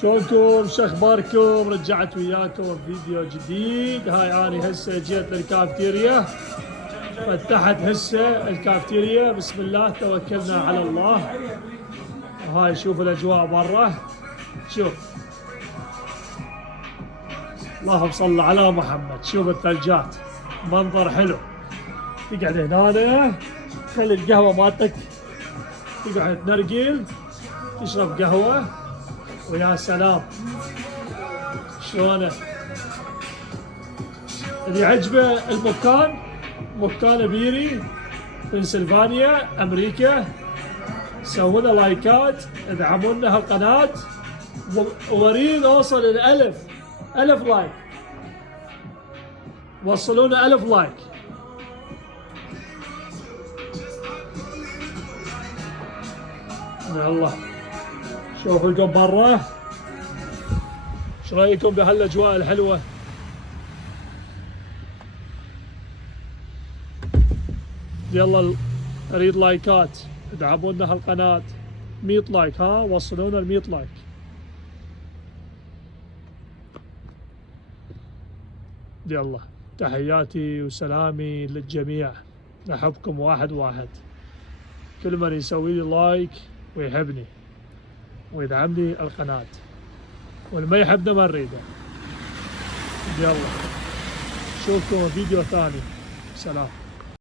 شلونكم؟ شو اخباركم؟ رجعت وياكم فيديو جديد. هاي اني هسه جيت للكافتيريا، فتحت هسه الكافتيريا. بسم الله توكلنا على الله. وهاي شوف الاجواء برا، شوف اللهم صل على محمد. شوف الثلجات، منظر حلو. تقعد هنا تخلي القهوه مالتك، تقعد تنرقل تشرب قهوه ويا سلام. شلونه؟ اللي عجبه المكان، مكان بيري بنسلفانيا امريكا، سوونا لايكات، ادعمونا هالقناه، واريد اوصل الالف 1000 لايك. وصلونا 1000 لايك. يلا شوفوا لكم برا. ايش رايكم بهالاجواء الحلوه؟ يلا اريد لايكات، ادعمونا هالقناه. 100 لايك، ها وصلونا ال 100 لايك. يلا تحياتي وسلامي للجميع، احبكم واحد واحد. كل من يسوي لي لايك ويحبني ويدعمني القناة، واللي ما يحبنا ما نريده. يلا نشوفكم فيديو ثاني. سلام.